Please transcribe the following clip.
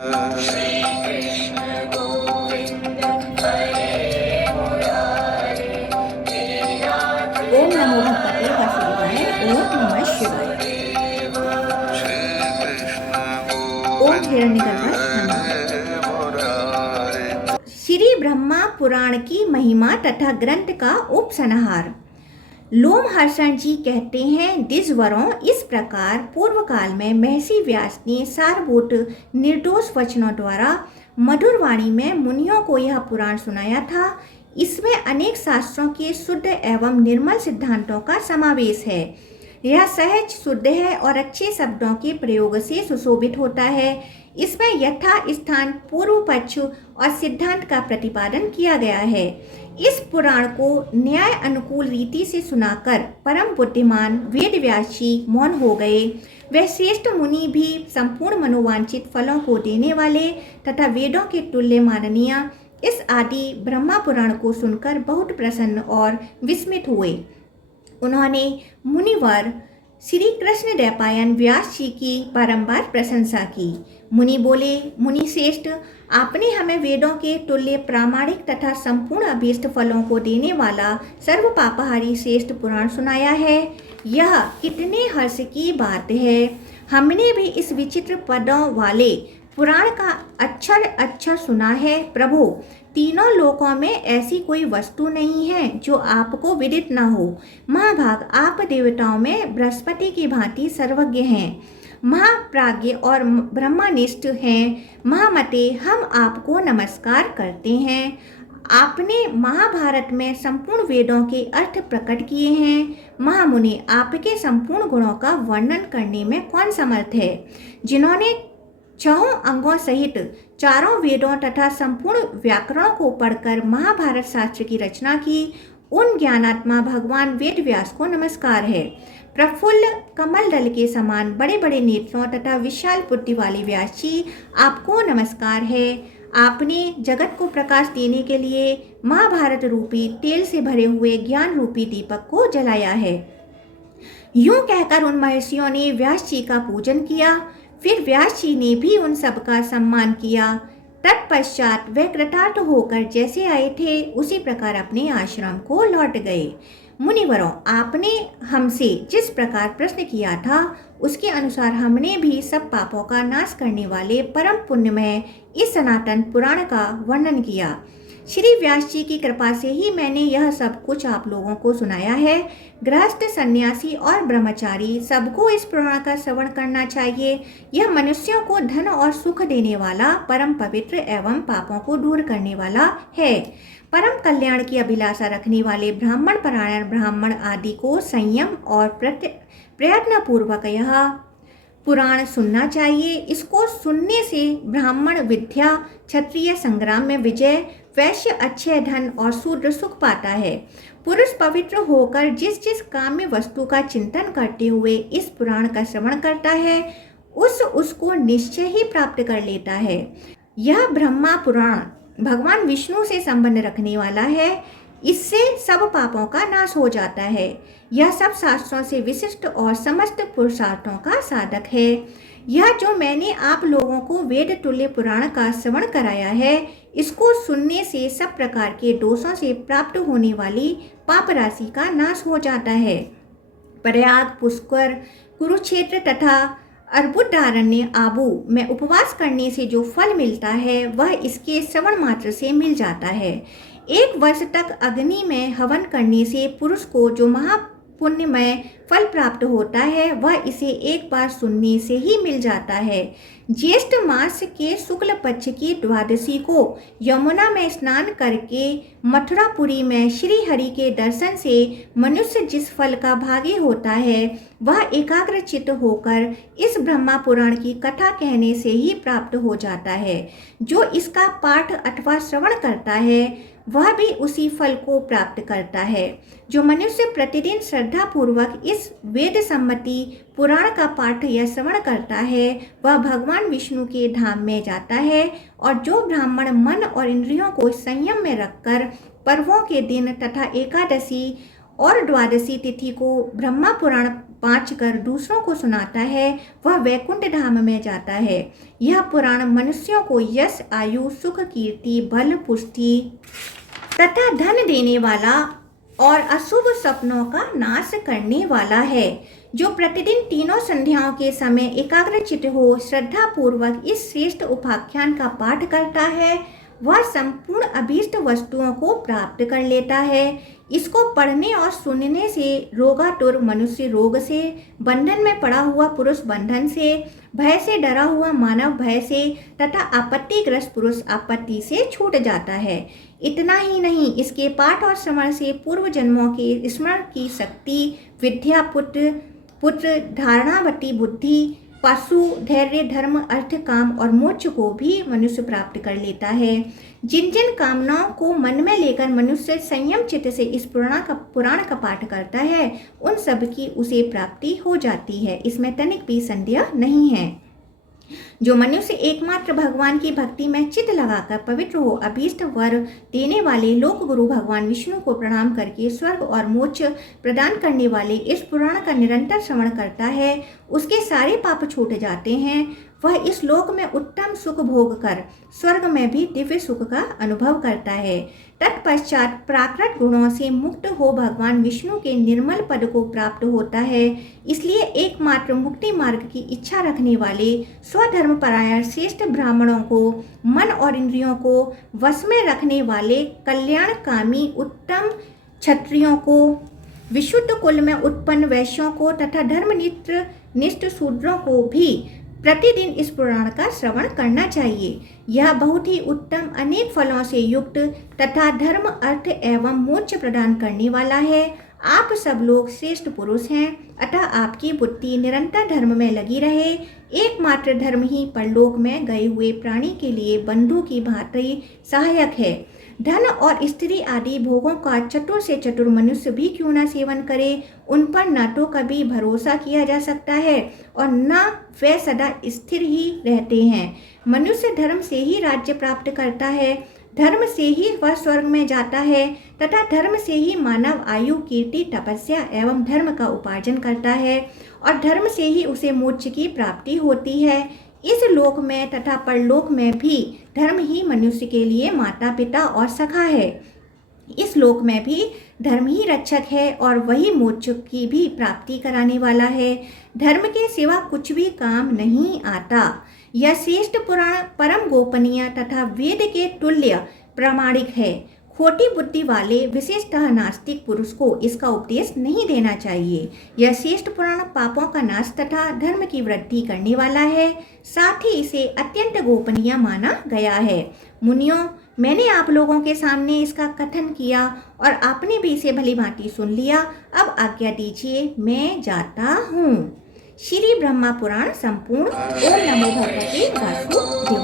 ओम नमो भगवते वासुदेवाय। ओम नमः शिवाय। ओम हिरण्यगर्भाय नमः। श्री ब्रह्मा पुराण की महिमा तथा ग्रंथ का उपसंहार। लोमहर्षण जी कहते हैं, द्विजवरों, इस प्रकार पूर्व काल में महर्षि व्यास ने सारभूत निर्दोष वचनों द्वारा मधुर वाणी में मुनियों को यह पुराण सुनाया था। इसमें अनेक शास्त्रों के शुद्ध एवं निर्मल सिद्धांतों का समावेश है। यह सहज, शुद्ध है और अच्छे शब्दों के प्रयोग से सुशोभित होता है। इसमें यथा स्थान, पूर्व पक्ष और सिद्धांत का प्रतिपादन किया गया है। इस पुराण को न्याय अनुकूल रीति से सुनाकर परम बुद्धिमान वेद व्यास जी मौन हो गए। वह श्रेष्ठ मुनि भी संपूर्ण मनोवांछित फलों को देने वाले तथा वेदों के तुल्य माननीय इस आदि ब्रह्मा पुराण को सुनकर बहुत प्रसन्न और विस्मित हुए। उन्होंने मुनिवर श्री कृष्ण द्वैपायन व्यास जी की बारंबार प्रशंसा की। मुनि बोले, मुनि श्रेष्ठ, आपने हमें वेदों के तुल्य प्रामाणिक तथा संपूर्ण अभीष्ट फलों को देने वाला सर्व पापहारी श्रेष्ठ पुराण सुनाया है। यह कितने हर्ष की बात है। हमने भी इस विचित्र पदों वाले पुराण का अक्षर अक्षर सुना है। प्रभु, तीनों लोकों में ऐसी कोई वस्तु नहीं है जो आपको विदित न हो। महाभाग, आप देवताओं में बृहस्पति की भांति सर्वज्ञ हैं, महाप्राज्ञ और ब्रह्मनिष्ठ हैं। महामते, हम आपको नमस्कार करते हैं। आपने महाभारत में संपूर्ण वेदों के अर्थ प्रकट किए हैं। महामुनि, आपके संपूर्ण गुणों का वर्णन करने में कौन समर्थ है। जिन्होंने छहों अंगों सहित चारों वेदों तथा संपूर्ण व्याकरणों को पढ़कर महाभारत शास्त्र की रचना की, उन ज्ञानात्मा भगवान वेद व्यास को नमस्कार है। प्रफुल्ल कमल दल के समान बड़े बड़े नेत्रों तथा विशाल बुद्धि वाले व्यास जी, आपको नमस्कार है। आपने जगत को प्रकाश देने के लिए महाभारत रूपी तेल से भरे हुए ज्ञान रूपी दीपक को जलाया है। यूं कहकर उन महर्षियों ने व्यास जी का पूजन किया। फिर व्यास जी ने भी उन सबका सम्मान किया। तत्पश्चात वे कृतार्थ होकर जैसे आए थे उसी प्रकार अपने आश्रम को लौट गए। मुनिवरों, आपने हमसे जिस प्रकार प्रश्न किया था उसके अनुसार हमने भी सब पापों का नाश करने वाले परम पुण्यमय इस सनातन पुराण का वर्णन किया। श्री व्यास जी की कृपा से ही मैंने यह सब कुछ आप लोगों को सुनाया है। गृहस्थ, सन्यासी और ब्रह्मचारी सबको इस पुराण का श्रवण करना चाहिए। यह मनुष्यों को धन और सुख देने वाला, परम पवित्र एवं पापों को दूर करने वाला है। परम कल्याण की अभिलाषा रखने वाले ब्राह्मण परायण ब्राह्मण आदि को संयम और प्रयत्न पूर्वक यह पुराण सुनना चाहिए। इसको सुनने से ब्राह्मण विद्या, क्षत्रिय संग्राम में विजय, वैश्य अच्छे धन और शूद्र सुख पाता है। पुरुष पवित्र होकर जिस जिस काम्य वस्तु का चिंतन करते हुए इस पुराण का श्रवण करता है उसको निश्चय ही प्राप्त कर लेता है। यह ब्रह्मा पुराण भगवान विष्णु से संबंध रखने वाला है। इससे सब पापों का नाश हो जाता है। यह सब शास्त्रों से विशिष्ट और समस्त पुरुषार्थों का साधक है। यह जो मैंने आप लोगों को वेद तुल्य पुराण का श्रवण कराया है, इसको सुनने से सब प्रकार के दोषों से प्राप्त होने वाली पाप राशि का नाश हो जाता है। प्रयाग, पुष्कर, कुरुक्षेत्र तथा अर्बुदारण्य आबू में उपवास करने से जो फल मिलता है वह इसके श्रवण मात्र से मिल जाता है। 1 वर्ष तक अग्नि में हवन करने से पुरुष को जो महापुण्यमय फल प्राप्त होता है वह इसे एक बार सुनने से ही मिल जाता है। ज्येष्ठ मास के शुक्ल पक्ष की द्वादशी को यमुना में स्नान करके मथुरापुरी में श्री हरि के दर्शन से मनुष्य जिस फल का भागी होता है वह एकाग्रचित्त होकर इस ब्रह्मा पुराण की कथा कहने से ही प्राप्त हो जाता है। जो इसका पाठ अथवा श्रवण करता है वह भी उसी फल को प्राप्त करता है। जो मनुष्य प्रतिदिन श्रद्धा पूर्वक इस वेद सम्मति पुराण का पाठ या श्रवण करता है वह भगवान विष्णु के धाम में जाता है। और जो ब्राह्मण मन और इंद्रियों को संयम में रखकर पर्वों के दिन तथा एकादशी और द्वादशी तिथि को ब्रह्मा पुराण बाँच कर दूसरों को सुनाता है वह वैकुंठ धाम में जाता है। यह पुराण मनुष्यों को यश, आयु, सुख, कीर्ति, बल, पुष्टि तथा धन देने वाला और अशुभ सपनों का नाश करने वाला है। जो प्रतिदिन तीनों संध्याओं के समय एकाग्रचित्त हो श्रद्धा पूर्वक इस श्रेष्ठ उपाख्यान का पाठ करता है वह संपूर्ण अभीष्ट वस्तुओं को प्राप्त कर लेता है। इसको पढ़ने और सुनने से रोगातुर मनुष्य रोग से, बंधन में पड़ा हुआ पुरुष बंधन से, भय से डरा हुआ मानव भय से तथा आपत्तिग्रस्त पुरुष आपत्ति से छूट जाता है। इतना ही नहीं, इसके पाठ और श्रवण से पूर्व जन्मों के स्मरण की शक्ति, विद्या, पुत्र, धारणावती बुद्धि, पशु, धैर्य, धर्म, अर्थ, काम और मोक्ष को भी मनुष्य प्राप्त कर लेता है। जिन जिन कामनाओं को मन में लेकर मनुष्य संयम चित्त से इस पुराण का पाठ करता है उन सब की उसे प्राप्ति हो जाती है। इसमें तनिक भी संदेह नहीं है। जो मनुष्य एकमात्र भगवान की भक्ति में चित्त लगाकर पवित्र हो अभीष्ट वर देने वाले लोक गुरु भगवान विष्णु को प्रणाम करके स्वर्ग और मोक्ष प्रदान करने वाले इस पुराण का निरंतर श्रवण करता है उसके सारे पाप छूट जाते हैं। वह इस लोक में उत्तम सुख भोग कर स्वर्ग में भी दिव्य सुख का अनुभव करता है। तत्पश्चात प्राकृत गुणों से मुक्त हो भगवान विष्णु के निर्मल पद को प्राप्त होता है। इसलिए एकमात्र मुक्ति मार्ग की इच्छा रखने वाले स्वधर्म परायण श्रेष्ठ ब्राह्मणों को मन और इंद्रियों को वश में रखने वाले कल्याणकामी उत्तम क्षत्रियों को, विशुद्ध कुल में उत्पन्न वैश्यों को तथा धर्मनिष्ठ शूद्रों को भी प्रतिदिन इस पुराण का श्रवण करना चाहिए। यह बहुत ही उत्तम अनेक फलों से युक्त तथा धर्म, अर्थ एवं मोक्ष प्रदान करने वाला है। आप सब लोग श्रेष्ठ पुरुष हैं अतः आपकी बुद्धि निरंतर धर्म में लगी रहे। एकमात्र धर्म ही परलोक में गए हुए प्राणी के लिए बंधु की भांति सहायक है। धन और स्त्री आदि भोगों का चतुर से चतुर मनुष्य भी क्यों न सेवन करे, उन पर न तो कभी भरोसा किया जा सकता है और न वे सदा स्थिर ही रहते हैं। मनुष्य धर्म से ही राज्य प्राप्त करता है, धर्म से ही वह स्वर्ग में जाता है तथा धर्म से ही मानव आयु, कीर्ति, तपस्या एवं धर्म का उपार्जन करता है और धर्म से ही उसे मोक्ष की प्राप्ति होती है। इस लोक में तथा परलोक में भी धर्म ही मनुष्य के लिए माता पिता और सखा है। इस लोक में भी धर्म ही रक्षक है और वही मोक्ष की भी प्राप्ति कराने वाला है। धर्म के सिवा कुछ भी काम नहीं आता। यह श्रेष्ठ पुराण परम गोपनीय तथा वेद के तुल्य प्रामाणिक है। खोटी बुद्धि वाले विशेषतः नास्तिक पुरुष को इसका उपदेश नहीं देना चाहिए। यह श्रेष्ठ पुराण पापों का नाश तथा धर्म की वृद्धि करने वाला है, साथ ही इसे अत्यंत गोपनीय माना गया है। मुनियों, मैंने आप लोगों के सामने इसका कथन किया और आपने भी इसे भली भांति सुन लिया। अब आज्ञा दीजिए, मैं जाता हूँ। श्री ब्रह्मा पुराण संपूर्ण। ओम नमो भगवते वासुदेवाय।